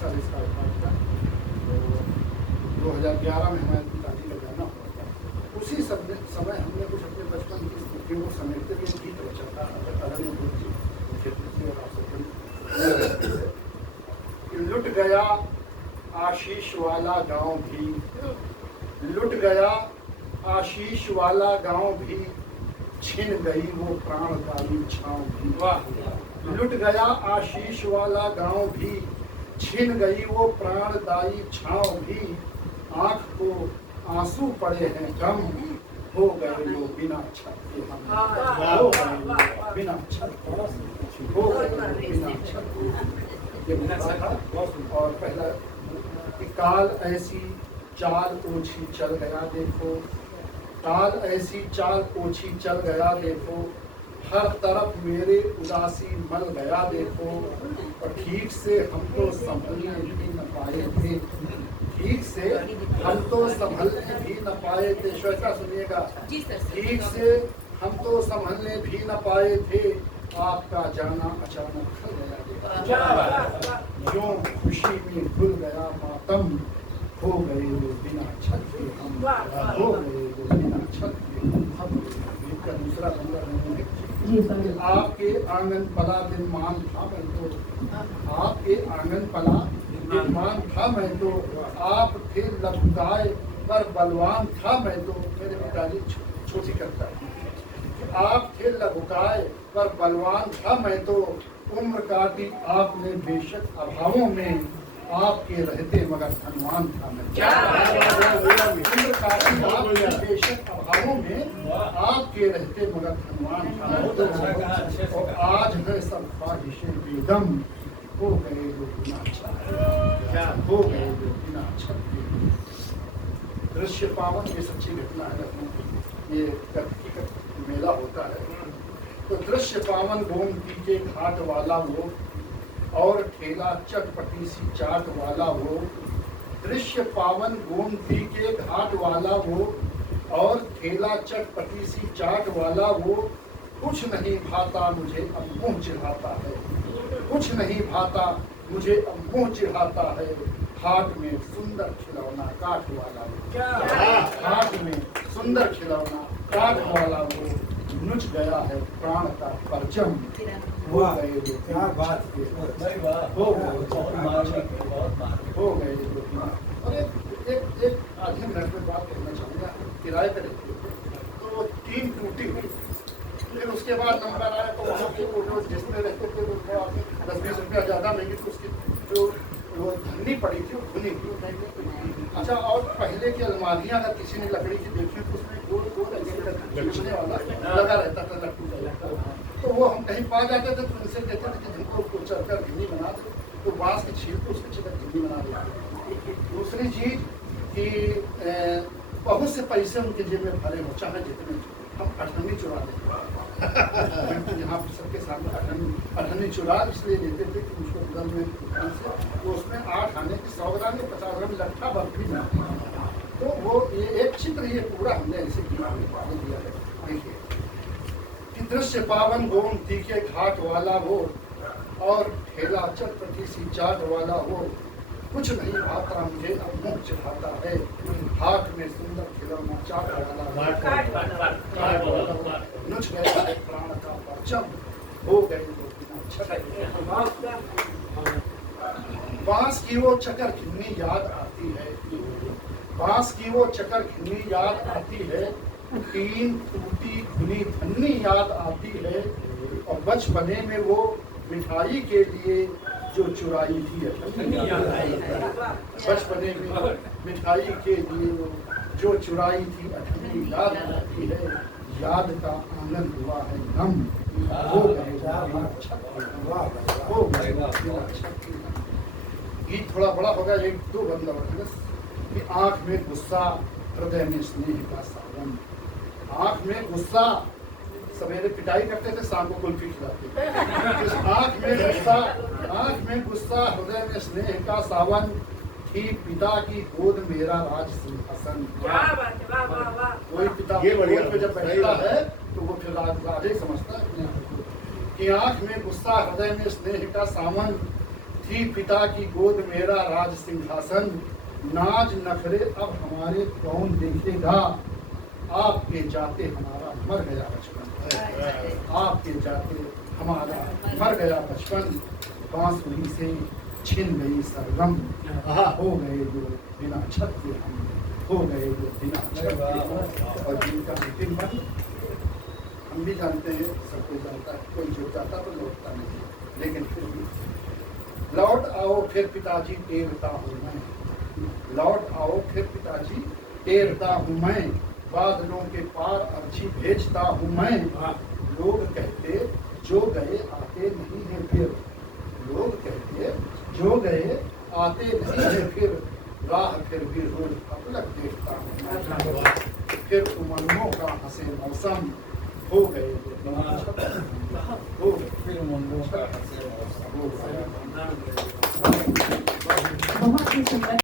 साल इसका अवकाश था। तो 2011 में हमारे पिताजी का जाना हुआ था। उसी समय हमने कुछ अपने बचपन की स्मृतियों को समेटते हुए गीत रचा था। लुट गया आशीष वाला गांव भी, लुट गया आशीष वाला गांव भी, छिन गई वो प्राणदायी छांव भी। लुट गया आशीष वाला गांव भी, छिन गई वो प्राणदायी छांव भी। आंख को आंसू पड़े हैं गम, हो गए वो बिना छत के हम, हो गए वो बिना छत के, हो गए वो बिना छत के। ये मुद्दा था। और पहला कि काल ऐसी चाल ओछी चल गया देखो, काल ऐसी चाल ओछी चल गया देखो, हर तरफ मेरे उदासी मल गया देखो। और ठीक से हम तो संभलने भी न पाए थे, ठीक से हम तो संभलने भी न पाए थे। श्वेता सुनिएगा, ठीक से हम तो संभलने भी न पाए थे, आपका जाना अचानक खल गया। यूं खुशी में भूल गया मातम, हो गए वो बिना छत के हम, हो गए वो बिना छत के हम। इसका दूसरा नंबर है, आपके आंगन पला दिन मान था मैं तो, आपके आंगन पला दिन मान था मैं तो, आप थे लबकाए पर बलवान था मैं तो। मेरे पिताजी छोटी करता है, आप थे लबकाए पर बलवान था मैं तो। उम्र काटी आपने बेशक अभावों में, आपके रहते मगर धनवान था मैं। उम्र काटी आपने बेशक अभावों में, आपके रहते मगर धनवान था। और आज है सब ख्वाहिशें बेदम, हो गए वो बिना छत, हो गए वो बिना छत के। दृश्य पावन, ये सच्ची घटना है। ये हकीकत मेला होता है। तो दृश्य पावन गोमती के घाट वाला वो, और ठेला चटपटी सी चाट वाला वो। दृश्य पावन गोमती के घाट वाला वो, और ठेला चटपटी सी चाट वाला वो। कुछ नहीं भाता मुझे अब मुँह चिढ़ाता है, कुछ नहीं भाता मुझे अब मुँह चिढ़ाता है। हाथ में सुंदर खिलौना काठ वाला वो, हाथ में सुंदर खिलौना काठ वाला वो। नुच गया है प्राण का परचम, हो गए वो क्या बात है, हो गए वो बिना। और एक आधे मिनट में बात कहना चाहूँगा। किराए पर तो 3 टूटी हुई, फिर उसके बाद नंबर आया तो वहाँ पे वो जिसमें रहते थे वो 10-20 रुपया ज़्यादा महंगी, तो उसकी जो वो धन्नी पड़ी थी वो धुनी थी। अच्छा, और पहले की अलमारियाँ अगर किसी ने लकड़ी की देखी तो उसमें गोल गोल खींचने वाला लगा रहता था, लकड़ी। तो वो हम कहीं पा जाते थे तो उनसे कहते थे कि हमको चलकर गिन्नी बना दे, तो बांस की छील को उसके चिकन गिन्नी बना देते। दूसरी चीज़ कि बहुत से पैसे उनके जेब में भरे हो, चाहे जितने, हम अठन्नी चुरा देते। यहाँ पर सबके सामने अठन्नी चुरा इसलिए देते थे कि उसको बदल में तो उसमें 8 आने की 100 ग्राम या 50 ग्राम लट्ठा बर्फी मिलती है। तो वो ये एक चित्र, ये पूरा हमने ऐसे दिया है। देखिए कि दृश्य पावन गोमती के घाट वाला वो, और ठेला चटपटी सी चाट वाला वो। कुछ नहीं भाता मुझे अब मुँह चिढ़ाता है, हाथ में सुंदर खिलौना चाट वाला। नुच गया है प्राण का परचम, हो गए वो बिना छत के। बांस की वो चकर खिन्नी याद आती है, बांस की वो चकर खिन्नी याद आती है। 3 टूटी धुनी धन्नी याद आती है। और बचपने में वो मिठाई के लिए जो चुराई थी अठन्नी याद आती है। बचपने में मिठाई के लिए वो जो चुराई थी अठन्नी याद आती है। याद का आंगन हुआ है नम, हो गए हो गए। गीत थोड़ा बड़ा होगा, 1-2 बंदा बस। कि आँख में गुस्सा हृदय में स्नेह का सावन, आँख में गुस्सा, सवेरे पिटाई करते थे, शाम को कुल्फी खिलाते थे। आँख में गुस्सा हृदय में स्नेह का सावन, थी पिता की गोद मेरा राज सिंहासन। कोई पिता गोद पे जब बैठता है तो वो फिर राजे समझता है। कि आँख में गुस्सा हृदय में स्नेह का सावन, थी पिता की गोद मेरा राज सिंहासन, नाज नखरे अब हमारे कौन देखेगा, आपके जाते हमारा मर गया बचपन, आपके जाते हमारा मर गया बचपन, बांसुरी से छिन गई सरगम, हो गए जो बिना छत के हम, हो गए जो बिना छत के। और जिनका अंतिम मन हम भी जानते हैं, सब कोई जानता है, कोई जुड़ जाता तो लौटता नहीं, लेकिन फिर भी लौट आओ फिर पिताजी टेरता हूँ मैं, लौट आओ फिर पिताजी टेरता हूँ मैं, बादलों के पार अर्जी भेजता हूँ मैं। लोग कहते जो गए आते नहीं है फिर, लोग कहते जो गए आते नहीं है फिर, राह फिर भी रोज अपलक देखता हूँ, फिर उमंगों का हंसे मौसम, हो गए हो गए फिर उमंगों का हंसे मौसम, हो गए। बहुत ही सुंदर।